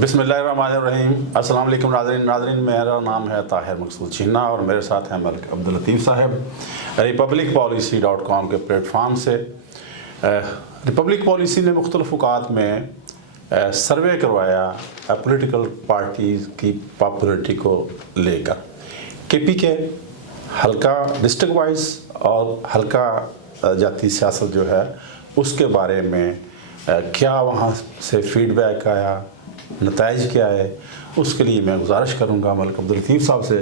बिस्मिल्लाहिर्रहमानिर्रहीम। अस्सलाम वालेकुम नाज़रीन, मेरा नाम है ताहिर मकसूद छीना और मेरे साथ हैं मलिक अब्दुल लतीफ़ साहब republicpolicy.com के प्लेटफार्म से। रिपब्लिक पॉलिसी ने मुख्तलिफ़ औक़ात में सर्वे करवाया पॉलिटिकल पार्टीज़ की पॉपुलरिटी को लेकर। KP के हल्का डिस्ट्रिक्ट वाइज और हल्का जाती सियासत जो है उसके बारे में क्या वहाँ से फीडबैक आया, नताइज क्या है, उसके लिए मैं गुजारिश करूँगा मलिक अब्दुल लतीफ़ साहब से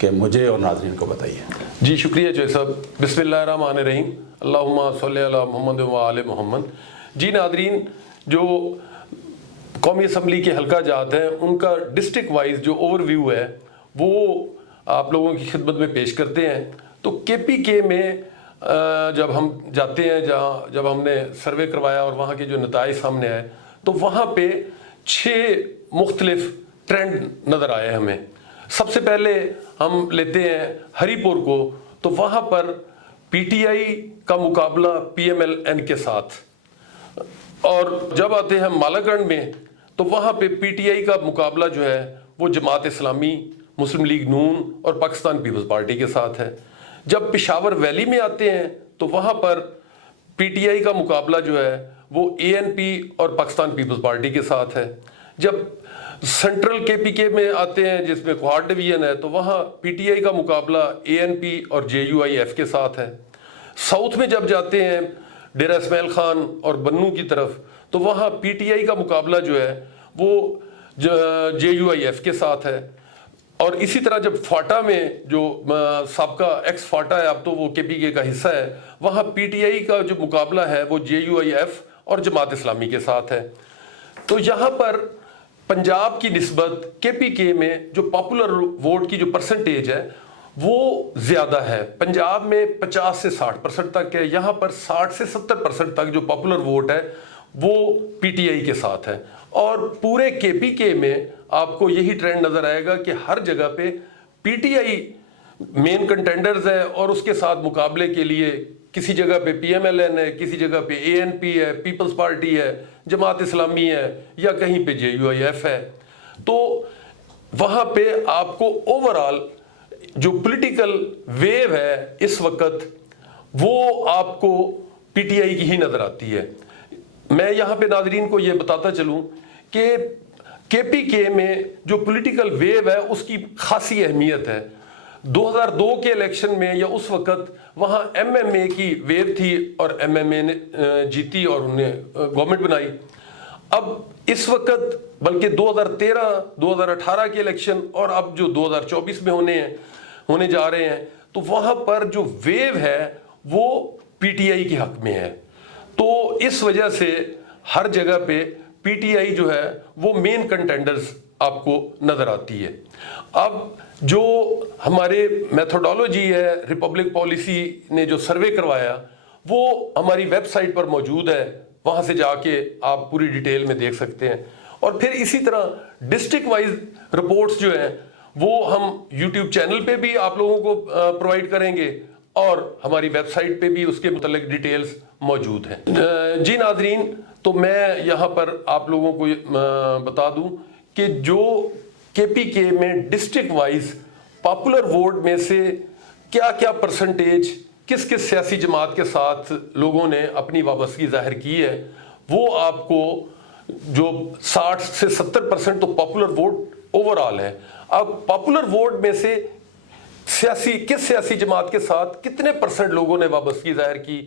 कि मुझे और नाज़रीन को बताइए। जी शुक्रिया जो साहब। बिस्मिल्लाहिर्रहमानिर्रहीम, अल्लाहुम्मा सल्ली अला मोहम्मद व आले मोहम्मद। जी नाज़रीन, जो कौमी असम्बली के हल्का जात हैं उनका डिस्ट्रिक्ट वाइज जो ओवरव्यू है वो आप लोगों की खिदमत में पेश करते हैं। तो KPK में जब हम जाते हैं, जब हमने सर्वे करवाया और वहाँ के जो नताइज सामने आए तो वहाँ पे 6 मुख्तलिफ ट्रेंड नज़र आए हमें। सबसे पहले हम लेते हैं हरीपुर को, तो वहाँ पर PTI का मुकाबला PMLN के साथ, और जब आते हैं मालागढ़ में तो वहाँ पे PTI का मुकाबला जो है वो जमात इस्लामी, मुस्लिम लीग नून और पाकिस्तान पीपल्स पार्टी के साथ है। जब पेशावर वैली में आते हैं तो वहाँ पर PTI का मुकाबला जो है वो ANP और पाकिस्तान पीपल्स पार्टी के साथ है। जब सेंट्रल KPK में आते हैं जिसमें क्वाड डिवीजन है तो वहाँ PTI का मुकाबला ANP और JUIF के साथ है। साउथ में जब जाते हैं डेरा इस्माइल खान और बन्नू की तरफ तो वहाँ PTI का मुकाबला जो है वो JUIF के साथ है। और इसी तरह जब फाटा में जो साबका एक्स फाटा है, अब तो वो KPK का हिस्सा है, वहाँ PTI का जो मुकाबला है वो JUIF और जमात इस्लामी के साथ है। तो यहाँ पर पंजाब की निस्बत KPK में जो पॉपुलर वोट की जो परसेंटेज है वो ज़्यादा है। पंजाब में 50 से 60% तक है, यहाँ पर 60 से 70% तक जो पॉपुलर वोट है वो PTI के साथ है। और पूरे KPK में आपको यही ट्रेंड नज़र आएगा कि हर जगह पे PTI मेन कंटेंडर्स है और उसके साथ मुकाबले के लिए किसी जगह पे PMLN है, किसी जगह पे ANP है, पीपल्स पार्टी है, जमात इस्लामी है या कहीं पे JUIF है। तो वहाँ पे आपको ओवरऑल जो पॉलिटिकल वेव है इस वक्त वो आपको PTI की ही नज़र आती है। मैं यहाँ पे नाजरीन को ये बताता चलूँ कि KPK में जो पॉलिटिकल वेव है उसकी खासी अहमियत है। 2002 के इलेक्शन में या उस वक्त वहाँ MMA की वेव थी और MMA ने जीती और उन्हें गवर्नमेंट बनाई। अब इस वक्त बल्कि 2013, 2018 के इलेक्शन और अब जो 2024 में होने जा रहे हैं तो वहाँ पर जो वेव है वो PTI के हक में है। तो इस वजह से हर जगह पे PTI जो है वो मेन कंटेंडर्स आपको नज़र आती है। अब जो हमारे मेथोडोलॉजी है, रिपब्लिक पॉलिसी ने जो सर्वे करवाया वो हमारी वेबसाइट पर मौजूद है, वहाँ से जाके आप पूरी डिटेल में देख सकते हैं। और फिर इसी तरह डिस्ट्रिक्ट वाइज रिपोर्ट्स जो हैं वो हम यूट्यूब चैनल पे भी आप लोगों को प्रोवाइड करेंगे और हमारी वेबसाइट पे भी उसके मुतल्लिक डिटेल्स मौजूद हैं। जी नाजरीन, तो मैं यहाँ पर आप लोगों को बता दूं कि जो KPK में डिस्ट्रिक्ट वाइज पॉपुलर वोट में से क्या क्या परसेंटेज किस किस सियासी जमात के साथ लोगों ने अपनी वाबस्तगी जाहिर की है वो आपको जो 60 से 70% तो पॉपुलर वोट ओवरऑल है। अब पॉपुलर वोट में से किस सियासी जमात के साथ कितने % लोगों ने वाबस्तगी जाहिर की।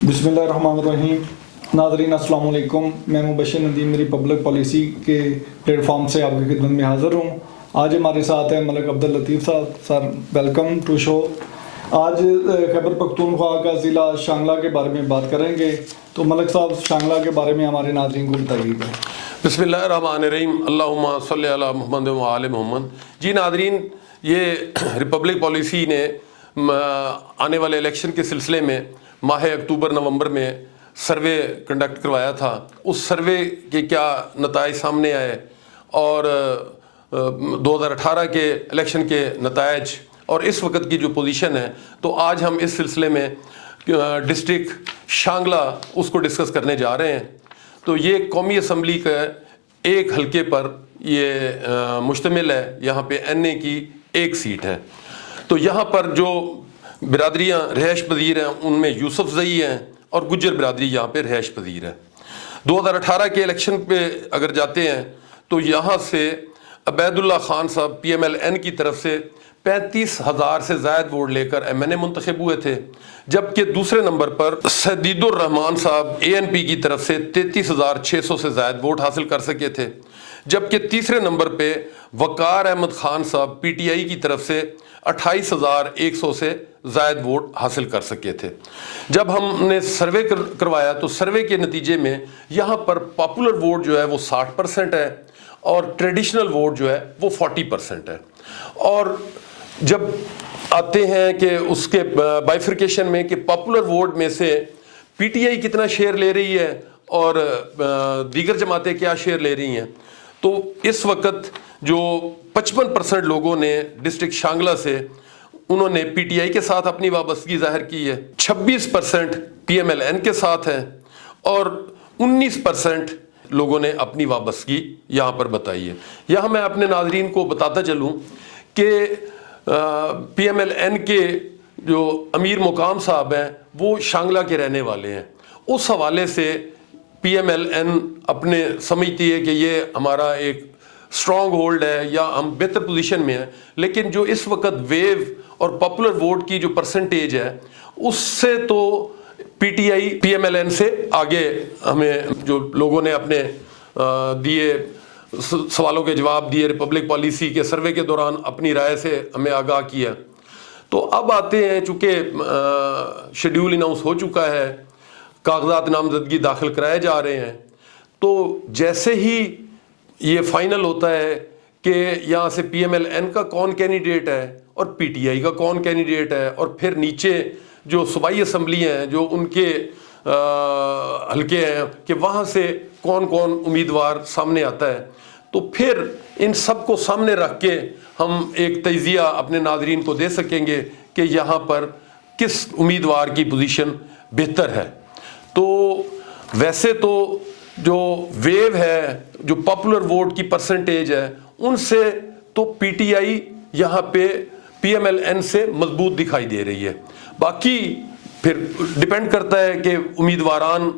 बिस्मिल्लाहिर्रहमानिर्रहीम। नाज़रीन अस्सलाम वालेकुम, मैं मुबशिर नदीम रिपब्लिक पॉलिसी के प्लेटफॉर्म से आपकी खिदमत में हाज़िर हूँ। आज हमारे साथ हैं Malik Abdul Latif sahab. Sir welcome to show. आज खैबर पख्तूनख्वा का ज़िला शांगला के बारे में बात करेंगे, तो मलिक साहब शांगला के बारे में हमारे नाज़रीन को बताइएगा। बिस्मिल्लाहिर्रहमानिर्रहीम, अल्लाहुम्मा सल्ली अला मोहम्मद व आले मोहम्मद। जी नाज़रीन, ये रिपब्लिक पॉलिसी ने आने वाले इलेक्शन के सिलसिले में माह अक्टूबर नवंबर में सर्वे कंडक्ट करवाया था। उस सर्वे के क्या नताइज सामने आए और 2018 के इलेक्शन के नताइज और इस वक्त की जो पोजीशन है, तो आज हम इस सिलसिले में ڈسٹرکٹ شانگلہ اس کو ڈسکس کرنے جا رہے ہیں. تو یہ قومی اسمبلی کا ایک حلقے پر یہ مشتمل ہے. یہاں پہ NA کی ایک سیٹ ہے. تو یہاں پر جو برادریاں رہائش پذیر ہیں ان میں یوسف زئی ہیں اور گجر برادری یہاں پہ رہائش پذیر ہے. 2018 کے الیکشن پہ اگر جاتے ہیں تو یہاں سے عبید اللہ خان صاحب PMLN کی طرف سے 35,000 سے زائد ووٹ لے کر MNA منتخب ہوئے تھے، جبکہ دوسرے نمبر پر سدید الرحمان صاحب ANP کی طرف سے 33,600 سے زائد ووٹ حاصل کر سکے تھے، جبکہ تیسرے نمبر پہ وقار احمد خان صاحب PTI کی طرف سے 28,100 سے زائد ووٹ حاصل کر سکے تھے. جب ہم نے سروے کروایا تو سروے کے نتیجے میں یہاں پر پاپولر ووٹ جو ہے وہ 60% ہے اور ٹریڈیشنل ووٹ جو ہے وہ 40% ہے. اور جب آتے ہیں کہ اس کے بائیفرکیشن میں کہ پاپولر ووٹ میں سے PTI کتنا شیئر لے رہی ہے اور دیگر جماعتیں کیا شیئر لے رہی ہیں، تو اس وقت جو 55% لوگوں نے ڈسٹرکٹ شانگلہ سے انہوں نے PTI کے ساتھ اپنی وابستگی ظاہر کی ہے، 26% PMLN کے ساتھ ہے اور 19% لوگوں نے اپنی وابستگی یہاں پر بتائی ہے. یہاں میں اپنے ناظرین کو بتاتا چلوں کہ PMLN کے جو امیر مقام صاحب ہیں وہ شانگلہ کے رہنے والے ہیں. اس حوالے سے PMLN اپنے سمجھتی ہے کہ یہ ہمارا ایک اسٹرانگ ہولڈ ہے یا ہم بہتر پوزیشن میں ہیں، لیکن جو اس وقت ویو اور پاپولر ووٹ کی جو پرسنٹیج ہے اس سے تو PTI PMLN سے آگے. ہمیں جو لوگوں نے اپنے دیے سوالوں کے جواب دیے ریپبلک پالیسی کے سروے کے دوران اپنی رائے سے ہمیں آگاہ کیا. تو اب آتے ہیں، چونکہ شیڈیول اناؤنس ہو چکا ہے، کاغذات نامزدگی داخل کرائے جا رہے ہیں، تو جیسے ہی یہ فائنل ہوتا ہے کہ یہاں سے PMLN کا کون کینڈیڈیٹ ہے اور PTI کا کون کینڈیڈیٹ ہے اور پھر نیچے جو صوبائی اسمبلی ہیں جو ان کے حلقے ہیں کہ وہاں سے کون کون امیدوار سامنے آتا ہے، تو پھر ان سب کو سامنے رکھ کے ہم ایک تجزیہ اپنے ناظرین کو دے سکیں گے کہ یہاں پر کس امیدوار کی پوزیشن بہتر ہے. تو ویسے تو جو ویو ہے، جو پاپولر ووٹ کی پرسنٹیج ہے، ان سے تو PTI یہاں پہ PMLN سے مضبوط دکھائی دے رہی ہے. باقی پھر ڈیپینڈ کرتا ہے کہ امیدواران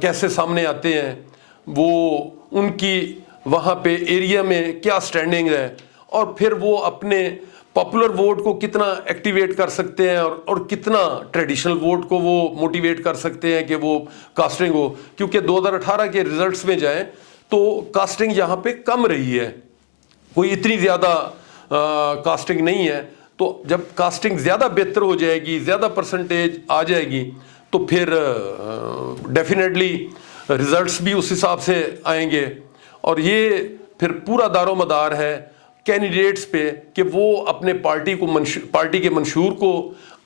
کیسے سامنے آتے ہیں، وہ ان کی وہاں پہ ایریا میں کیا سٹینڈنگ ہے، اور پھر وہ اپنے پاپولر ووٹ کو کتنا ایکٹیویٹ کر سکتے ہیں اور کتنا ٹریڈیشنل ووٹ کو وہ موٹیویٹ کر سکتے ہیں کہ وہ کاسٹنگ ہو. کیونکہ 2018 کے ریزلٹس میں جائیں تو کاسٹنگ یہاں پہ کم رہی ہے، کوئی اتنی زیادہ کاسٹنگ نہیں ہے. تو جب کاسٹنگ زیادہ بہتر ہو جائے گی، زیادہ پرسنٹیج آ جائے گی، تو پھر ڈیفینیٹلی ریزلٹس بھی اس حساب سے آئیں گے. اور یہ پھر پورا دار و مدار ہے کینڈیڈیٹس پہ کہ وہ اپنے پارٹی کے منشور کو،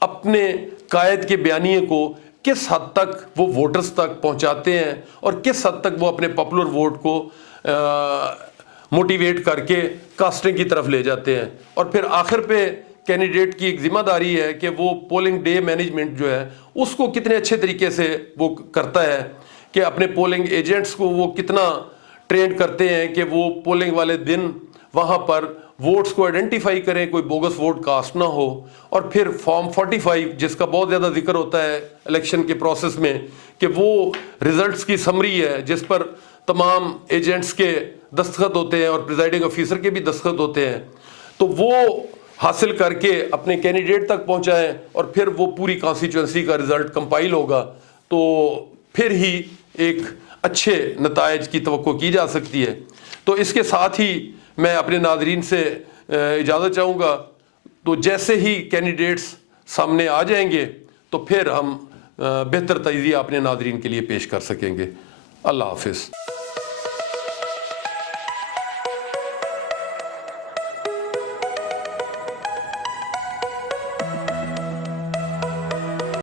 اپنے قائد کے بیانیے کو کس حد تک وہ ووٹرز تک پہنچاتے ہیں اور کس حد تک وہ اپنے پاپولر ووٹ کو موٹیویٹ کر کے کاسٹنگ کی طرف لے جاتے ہیں. اور پھر آخر پہ کینڈیڈیٹ کی ایک ذمہ داری ہے کہ وہ پولنگ ڈے مینجمنٹ جو ہے اس کو کتنے اچھے طریقے سے وہ کرتا ہے، کہ اپنے پولنگ ایجنٹس کو وہ کتنا ٹرینڈ کرتے ہیں کہ وہ پولنگ والے دن وہاں پر ووٹس کو آئیڈینٹیفائی کریں، کوئی بوگس ووٹ کاسٹ نہ ہو. اور پھر فارم 45 جس کا بہت زیادہ ذکر ہوتا ہے الیکشن کے پروسیس میں، کہ وہ ریزلٹس کی سمری ہے جس پر تمام ایجنٹس کے دستخط ہوتے ہیں اور پریزائڈنگ آفیسر کے بھی دستخط ہوتے ہیں. تو وہ حاصل کر کے اپنے کینڈیڈیٹ تک پہنچائیں اور پھر وہ پوری کانسٹیچوئنسی کا رزلٹ کمپائل ہوگا، تو پھر ہی ایک اچھے نتائج کی توقع کی جا سکتی ہے. تو اس کے ساتھ ہی میں اپنے ناظرین سے اجازت چاہوں گا. تو جیسے ہی کینڈیڈیٹس سامنے آ جائیں گے تو پھر ہم بہتر تجزیہ اپنے ناظرین کے لیے پیش کر سکیں گے. اللہ حافظ.